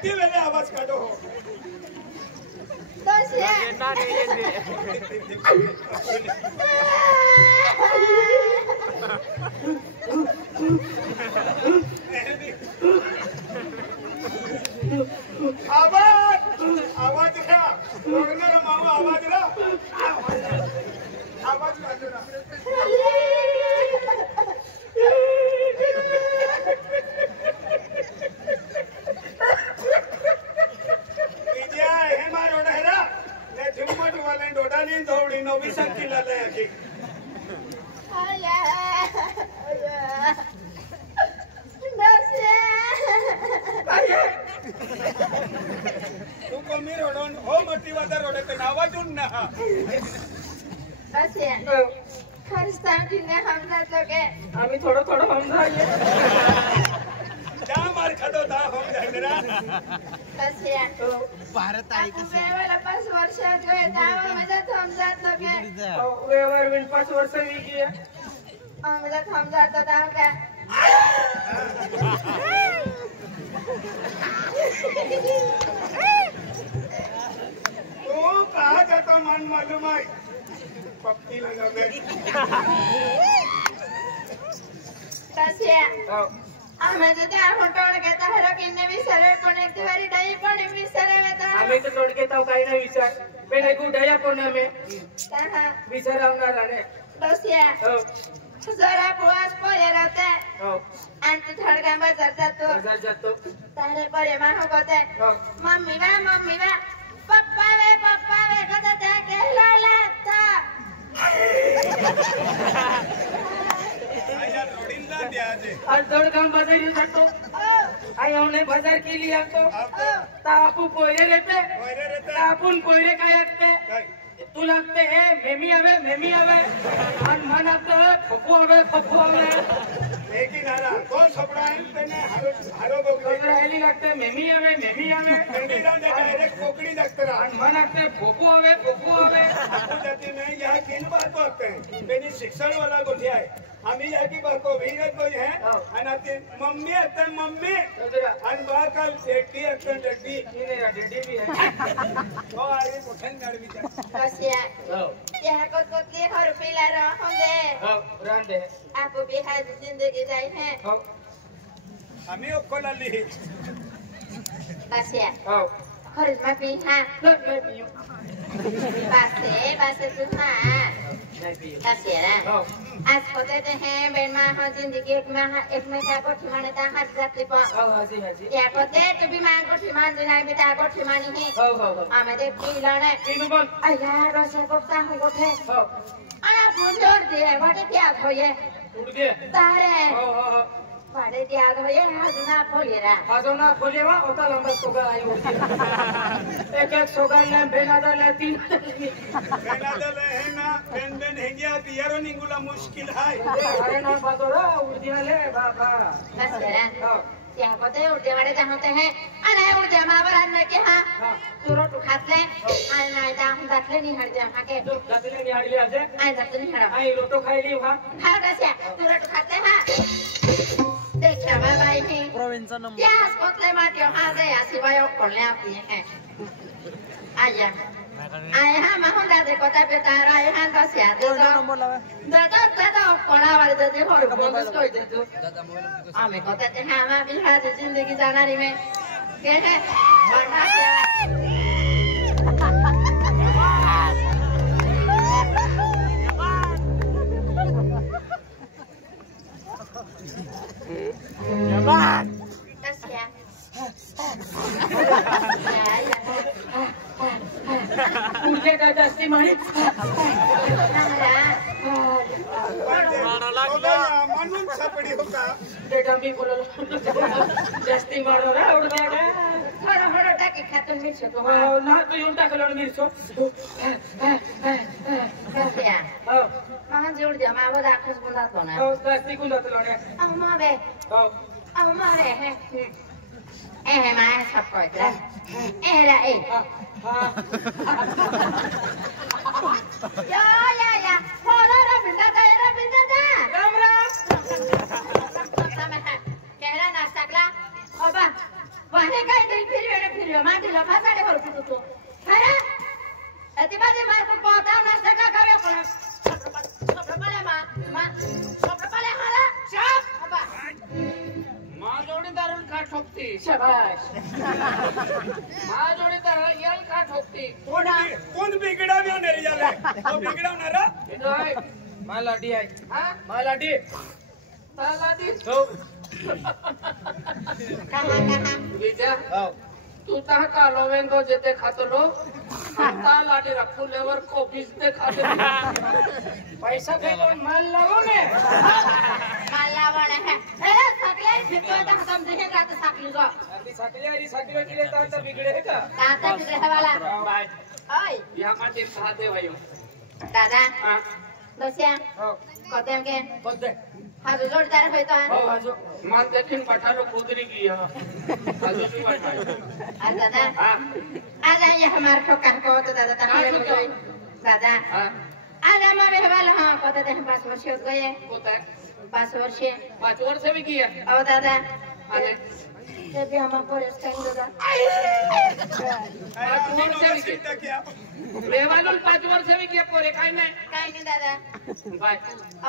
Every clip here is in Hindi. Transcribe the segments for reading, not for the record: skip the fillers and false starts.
कधी वेळे आवाज काढो हो आवाज आवाज घ्या बघणार मामा आवाज रा आवाज काढो ना थोड़ी नवी संख्या लाले अजी तू कमी रोडन हो मोठी वादा रोडते नावाजून ना बस ये खरंच सांगितले हमजात के आम्ही थोडं थोडं हमजाये क्या मार खातो ता हम जागरा बस ये भारत आहे की वेळेला 5 वर्षात गए दावा मजात हमजात के वेवर विन 5 वर्ष वी की मजात हमजात दावा का तू कहा जाता मन मालूम है पक्की लगा दे बस ये आम्ही तर त्या फोटोवर घेता हरो किन्ने विसरवे पण एक दिवारी डाई पण विसरवे ता आम्ही तर थोड घेताव काही नाही विचार पेले गुडया पण आम्ही हा विचारवणार आहे बस ये जरा पोस पोरे रहते हो आणि थडगा बाजार जातो तारे परे माहो कोते मम्मी वा पप्पा वे कदा त्या केला लागता आया रोडीला द्याजे आज दडगाम बाजार येऊ जातो आई हमने बाजार केली आतो तापू पोयरे रहते तापून पोयरे काय लागते तू लागते हे मेमी आवे आणि मन आपलं फपू आवे लेकिन आरा कोण सपडाय तेने हारो बोगले राहिली लागते मेमी आवे कंडीला डायरेक्ट कोकणी लागतरा आणि मन आपले फपू आवे आपको जाती में यह किन बात होते हैं मेरी शिक्षण वाला गोठी है आम्ही या की बाको वीरत कोई है अनाते मम्मी अत्ता मम्मी आणि बाकल डेड्डी अत्ता डेड्डी डेडी भी है तो आई मोठन गाडी कसिया यह को कोतले हर पिला रहो दे रांदे आपको बिहार जिंदगी जाई है आम्ही ओकोला ली कसिया खरज में पी हां मैं पियो बासे तू हां कसिया ना आज होते हैं बेनमा हो जिंदगी एक में क्या को ठिमाने ता हाथ जाते पा हाजी या कोते तो भी मां को ठिमान जनाई बिता को ठिमानी है हो आमे दे पीलाने पीनु बन आया रसे को ता हो गोथे हो आना पुजोर दे बाटे क्या होये उड़ दे तारे हो बाटे क्या होये हाजुना खोलेवा ओता लंबा सोगा आई होती एक सोगा ने बेनादल है 3 बेनादल है ना बेन हेंगिया दियारो निंगुला मुश्किल है अरे ना बातोरा उड़ दिया ले बाबा बस रे क्या कोते उड़े वाले चाहते हैं अरे उड़ जमा बरान में के हां तू रोट खात ले आई ना दाम दातले नहीं हट जा के दातले नहीं हट ले आज आई दातले नहीं हट आई रोटो खाई ली वहां खा दसिया तू रोट खाते हां देख रहा भाई ने प्रोविंस नंबर क्या कोतले माटियो हां दे आसी भाई और ले आती है आया आए हम होंडा दे कोता पे तारा आए हां दसिया दे नंबर लावे दादा कोना वाले दे होर बोंस कोई दे तू हमें कोता ते हम बिहार जिंदगी जानारी में के है वरना Jaman. Kasiya. उड़के का जास्ती मारी म्हणून सापडी हो का बेटा मी बोललो जास्ती मारो रे उड़के थोड़ा थोड़ा टाकी खातून मिर्च तो ना तू येऊन टाकलं मिरचो Kasiya. हो Mahan जोड़ दिया मैं वो दाखस बुंदा तो ना हो जास्ती कुंदा तलोने अम्मा बे हो अम्मा बे है मैं सब को इतना रा या थोड़ा रा बिंदा दा राम राम कहरा नाश्ता करा अबा वहां का दिल फिर शाबाश माँ जोड़े तारा यल का ठोकती कोण बिगड़ा भी होने रिजाले तो बिगड़ा होणारा इधर आए माँ लाडी आहे हाँ माँ लाडी तालादी हो कहाँ विजय हो तू तहा कालो वेंगो जेते खातो लो तालादी रखू लेवर को बीजते खाते पैसा फेलो माल लगो ने मालावण है सगळे फिरतोय तर समजे हे रात साकली गो अभी साकली के लिए तांता बिगड़े है का आता तिकडे वाला बाय ओय यहाँ का दिन खाते भाइयों दादा हाँ बसिया हो कतेम के बदे हाजू जोडदार होतो हो बाजू मान देखिन पठारो कुदरी की है बाजू भी पठारो आ दादा हाँ आज आइए हमार ठोका को तो दादा तहले हो गई दादा हाँ आज हम बेहवाल हां कते दिन 5 वर्ष हो गए होता है 5 वर्ष 5 वर्ष से भी किया ओ दादा अरे ते भी हम पर स्टैंड दादा 5 वर्ष से भी सीता क्या रेवालून 5 वर्ष से भी किया पोरे काय नाही काय नाही दादा बाय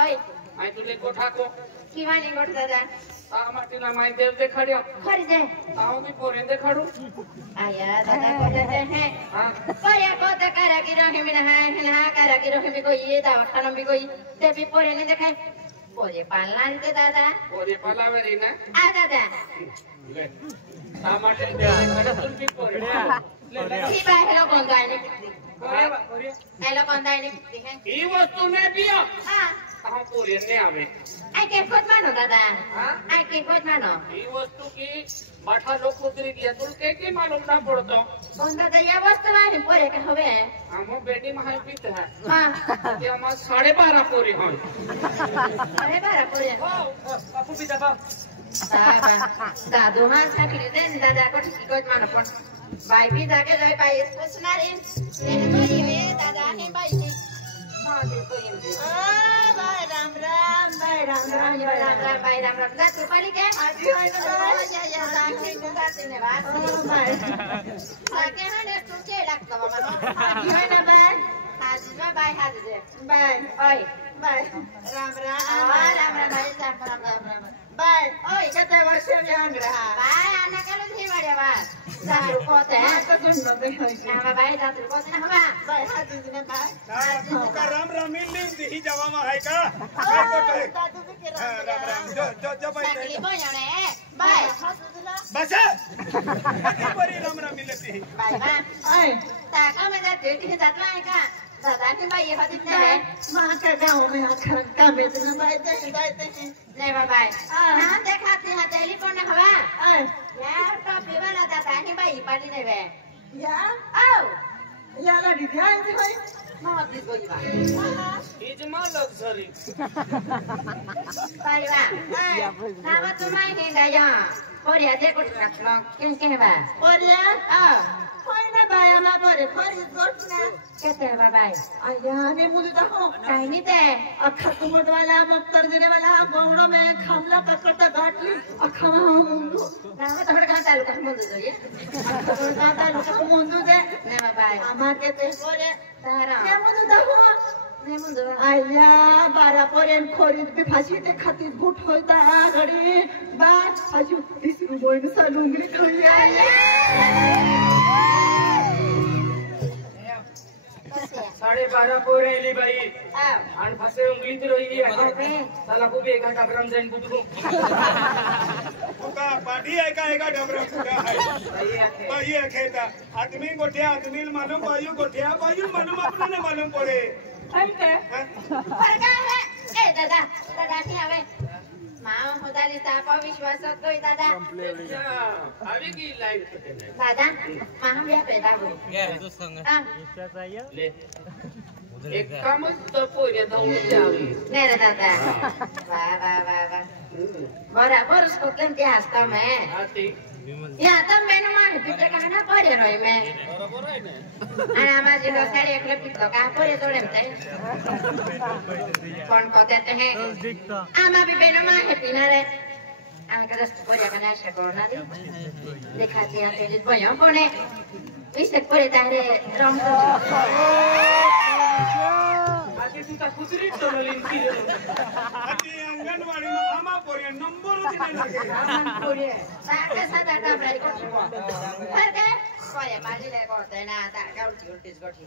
ओय आई तुले कोठा को किवा नाही गोट दादा ता माटीना माई देव देखाड्यो खरी दे ताऊ मी पोरे देखाडू आया दादा को देते हैं हाँ पोरे को तो कारागिर है मिना है ना कारागिर है भी कोई ये दवाखाना भी कोई ते भी पोरे ने देखाय पोरे पालना ते दादा पोरे पालावेरी ना आ दादा ले ता माटे देखाडू तुल भी पोरे की बाहेर कोण काय ने किती पोरे एलो कोण काय ने किती है ही वस्तू ने दिया हां ता पोरे ने आवे आई के खोज मानो दादा हाँ आई के खोज मानो ही वस्तू की बाठा लोग कुदरी दिया तुल के मालूम ना पड़तो कोण दादा या वस्तू आहे पोरे का हवे हमो बेटी महाई पीत है हां ते हम 12.5 पोरे होय अरे बारा पोरे हो बापू भी दबा बाबा दादू हां साकली दे दादा को ठीक खोज मानो पण बाई भी जाके जाय पाई पुसणार इन ने बरी हे दादा हे बाई की मां दे तो ये बाय राम राम बाय राम राम बाय राम राम जा तू पली के आजी होय ना या राखी गुंडाते ने बात बाय आके हने तू के लागतो मामा आजी होय ना बाय आजी बाय हाजी बाय ओय बाय राम राम राम राम बाय राम राम बाय ओय कते वर्ष में अंगड़ा बाय आना कलो ही बड़े बात सारू कोते तो सुन दे होय ना बाय सारू कोते ना हवा बाय हाजी ने बाय तुका राम राम मिल ही जावा मा है का काय कोटे दादू के राम राम जो बाई साकली बोयणे बाय बस किती बरी राम राम मिलती बाय बा ओय ताका में जाते ठीक जातला है का दादा के भाई ये होती है मां का गांव में आखर का बेचना भाई जाते हैं नहीं बाबा नाम दिखाते हैं टेलीफोन हवा यार टॉपी वाला दादा के भाई पार्टी देवे या आओ या लड़ी ध्यान से भाई मां दिस गोई बा इजमा लक्झरी भाई बा नाम तुम्हारे हिंदा या और ये देखो रखलो के बा और ये कोई ना बाया मा बरे खरी गोट ना कहते हैं बाबा आया ने मुझे देखो काई नहीं ते अखा कुमट वाला मक्तर देने वाला गोवड़ो में खामला पकड़ता घाट अखा मुंडू ना तो बड़ घाटा लुका मुंडू जो ये घाटा लुका मुंडू दे ने बाबा आमा कहते बोले तारा ने मुंडू देखो ने मुंडू आया बारा पोरेन खरीद भी फाशी ते खातिर गुट होता घड़ी बात हजू 30 रुपये सा लुंगरी खोया 12.5 पोरे इली बाई आणि फसे उंगलीत रोई त्याला खूप एका टाकरान जाईन बुदू तुका पाठी है का एका डबरा कुका है बाई है खेता आदमी गोठिया आदमी मालूम बायू गोठिया बायू मालूम अपने ने मालूम पड़े काय ते पर काय है ए दादा दादा की आवे मां होदाली तापा विश्वास कोई दादा आवी की लाईट कटे दादा मां बिया पैदा हो क्या है तो संग हां ले एक कामच तर पोरे जाऊन द्यावी नहीं रे दादा वाह वाह वाह वाह बराबर उसको केम ते हस्ता मैं आती या तो मैंने मां पिते कहना पड़े रही मैं बरोबर आहे ना आणि आमाजी लो साडी एकले पितो का परे तोडे मते कोण को देते हैं आमा भी बेनो मां है पिना रे आमे का दस्त परे का नाशा करना दी दिखाती हैं तेरी भया कोने विसे परे तारे रंग आती तू ता कुदरी टोनलिन की आती अंगणवाडी में आमा पोरी ये नंबर उतने लगे Kurie, tak sadar tak berani kau. Harga, kau ya balik lagi kau tena tak kau ultis kau sih.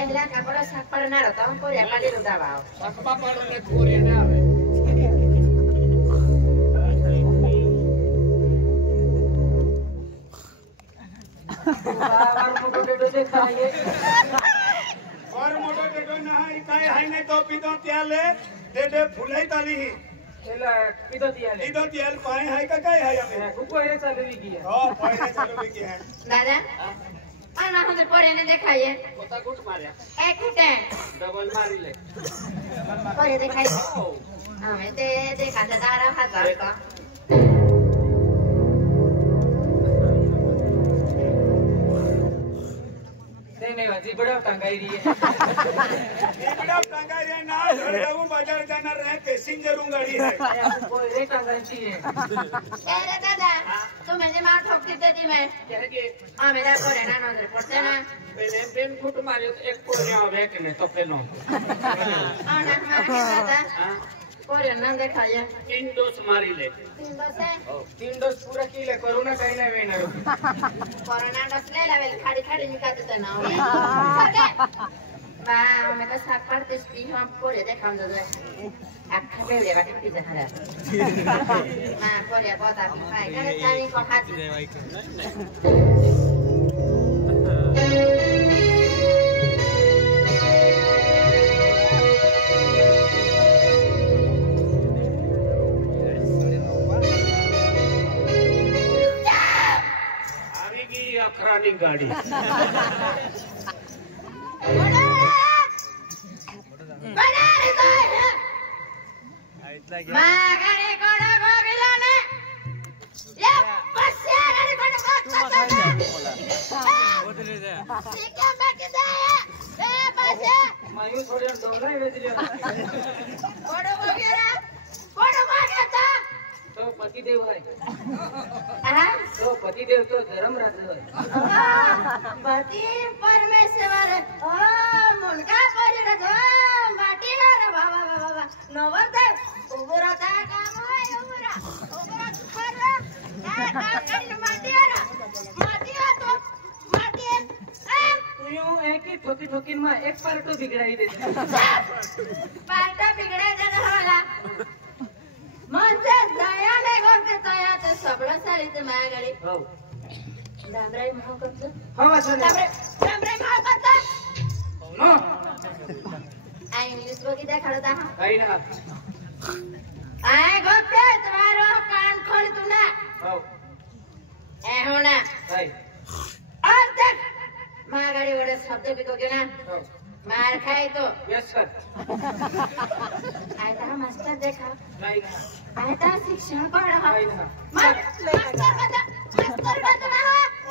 Elah kau kalau sak pernah lo tahu kau ya balik udah bau. Apa parune Korea na ave. बार फोटो डेटो देखा ये और मोटो देखो ना काय है नहीं तो पीतो त्याले डेडे फुलाई ताली ही एला पितो दियाले पीतो त्याल पाए है का काय है हमें कुको एरे चालू भी किया हां पहले चलो भी की है Dada, mana hunde pore ne dekhaiye. कोता गुट मारया Ek kute, डबल मारी ले pore dekhaiye. Hame te dekhate dara hazar ka. नहीं बाजी बड़ा टंगाई रही है बड़ा टांगा ये ना घरऊ बाजार जाना रहे पैसेंजर गाड़ी है को एरे टंगाई चाहिए Eh dada, tu mene mau ठोक दे दी मैं. क्या कि Hame da pore na no report na. पहले पेन फुट मारे एक कोरिया वे के ने तो पेनो Anak mana dada? Pore na dekhaiye. तीन डोज मारी ले Tindo se. तीन डोज पूरा किले कोरोना कहीं ना vena Corona dos le la vel khadi khadi nikate te na. Harga. Ba, hame da sak partes pi ham pore dekham dada. Akka le le bati pizza hara. Na pore bota pi khai. Kana tani ko hati. आवेगी अखरानी गाड़ी Magari kono gogilane. Ya pasya gari kono gogilane. Sikya bakidaya. Pasya. मायू थोड़े डोला ही भेज लिया Kono gogila. Kono magata. तो पति देव है Ah? तो पति देव तो धर्म राज है पति परमेश्वर मुलगा परिरथ माटीला रे बाबा बाबा नवरदेव उबरता काम आहे उबरा कर काय काम करी माटीला माटीला तो माटी तू यूं है कि ठोकी ठोकी में एक पार्ट तो बिगड़ा ही देती पाटा बिगड़े जण होला म्हणजे दया नाही करते दया ते सगळं चालित माझ्याकडे हो डांबराई भाव करतो हाँ वाचन डांबराई भाव करतो नो आ इंग्लिश बघितल्या खरं हा काही ना आय गोते तुम्हारो कान खोल तू ना हो ए होना काही और देख महागाड़ी वड़े शब्द बिकोगे ना हो मार खाए तो यस सर आयता मास्टर देखा काही ना आयता शिक्षण पढ़ हा काही ना मास्टर बता ना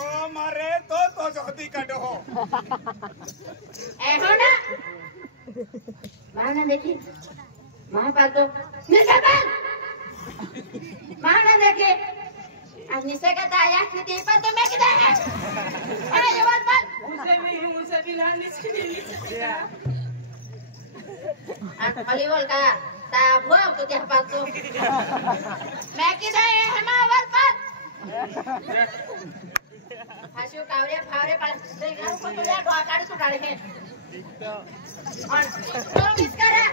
ओ मारे तो जोती काटो हो ए होना माना देखी महापाल तो निसपाल माना देखे अब निसे का ताया खेती पर तो मैं किधर है अरे ये बात उनसे भी ना निश्चित नहीं खाली बोल का ता भोग तो क्या बात तो मैं किधर है हमारे पर हंसू कावरे फावरे पर तो घर को तो यार काट सुटाड़े हैं और प्रॉमिस करे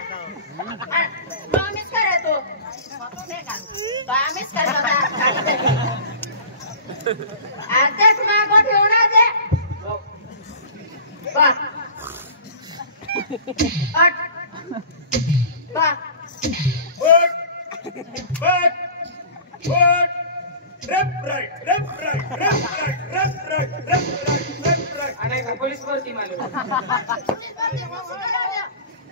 तो प्रॉमिस कर आदेश मां को ठेवना दे बस पोलीस भरती मालूम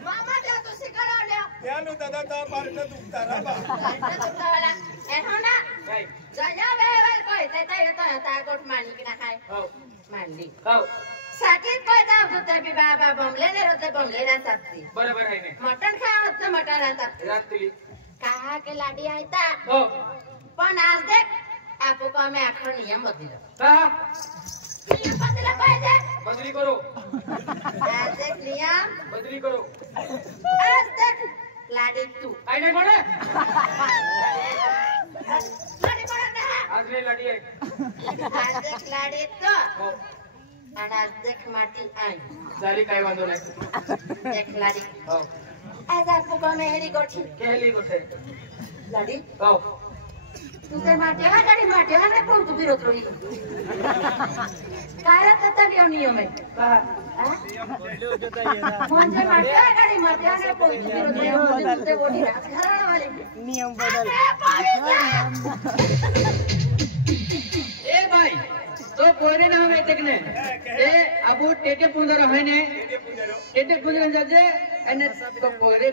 मामा जा तो सिकड़ावल्या त्यानु दादा ता पार्ट दुखता राबा दुखतावाला ए हो ना काही जया वेळ कोय ते येतो आता गोट मांडली की ना काय हो मांडली हो साकीत कोय जाव होते बी बाबा बमले ने रोते बमले ना साथी बरोबर आहे ने मटण खा होते मटण ना साथी रात्री कहा के लाडी आयता हो पण आज देख आपको को मैं आखर नियम बदलो कहा नियम बदला पाहिजे बदली करो आज देख नियम बदली करो आज देख लाडी तू काय नाही कोण लाडी कोण ना आज नाही लाडी आहे आज देख लाडी तो आणि आज देख माटी आई झाली काय वांदो नाही देख लाडी हो आज आपको मेरी गोठी केली गोठे लाडी हो तुझे माटेला गाडी माटेला नाही कोण तू विरोध रोई काय राहता नियम आहे म्हणजे माटेला गाडी माटेला नाही कोण तू विरोध रोई म्हणजे तुझे गोठी घरावाले नियम बदल ए भाई तो कोरे ना हमें देखने ए अबू टेटे पुंदर है ने टेटे पुंदर जाजे एने तो कोरे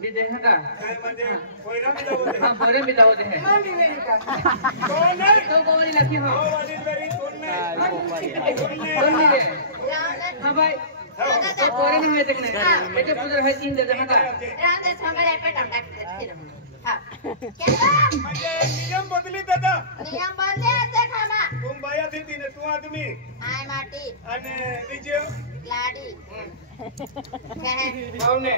भी देखना का काय म्हणजे कोयरा मी जाऊ दे हां कोरे भी दावते हैं कोण नाही तो कोरी लखी हो हो वाली बेरी कोण नाही कोण नहीं हां भाई तो कोरे ना हमें देखने टेटे पुंदर है 3 देखना का रांदे सांगायला पेटम टाकते हा केला म्हणजे नियम बदली दादा नियम बदले ते खामा तुम बाया थी तीन तू आदमी आय माटी आणि विजय लाडी कहे कौन है